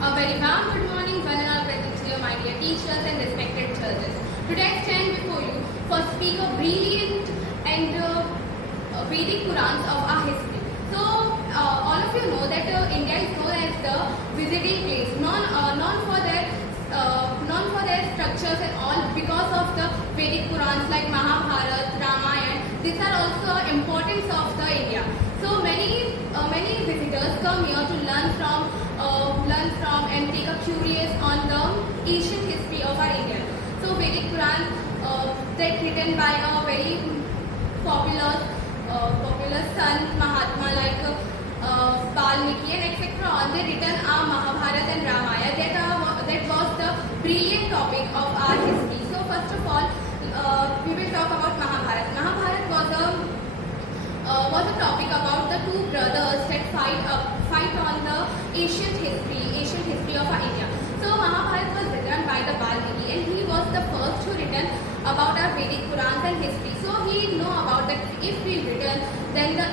A very warm good morning, one and all present here, my dear teachers and respected judges. Today I stand before you for speak a brilliant and Vedic Purans of our history. So, all of you know that India is known as the visiting place, known for their structures and all because of the Vedic Purans like Mahabharata, Ramayana. These are also importance of the India. So many visitors come here to learn from and take a curious on the ancient history of our India. So Vedic Puran, that written by a very popular son Mahatma like Valmiki and etc. They written Mahabharata and Ramayana. That was the brilliant topic of our history. So first of all, we will talk about Mahabharata. Mahabharata was a topic about the two brothers that fight on the ancient history of our India. So Mahabharata was written by the Valmiki, and he was the first who written about our Vedic Purans and history. So he know about that if we written, then the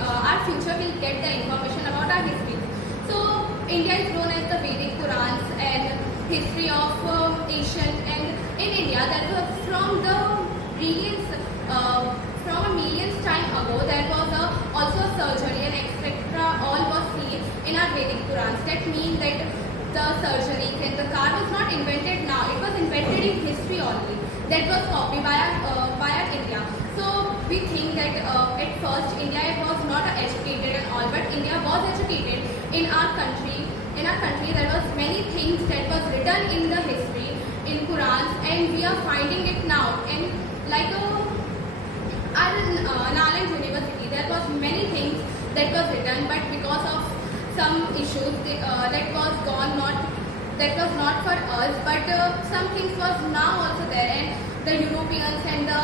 our future will get the information about our history. So India is known as the Vedic Purans and history of ancient, and in India that was from the brilliance from a millions time ago. There was also surgery and etc. All was seen in our Vedic Purans. That means that the surgery and the car was not invented now. It was invented in history only. That was copied by our India. So we think that at first India was not educated and all, but India was educated in our country. In our country, there was many things that was written in the history in Purans, and we are finding it now. And like our Nalanda University, there was many things that was written, but because of some issues that was not for us, but some things was now also there, and the Europeans and the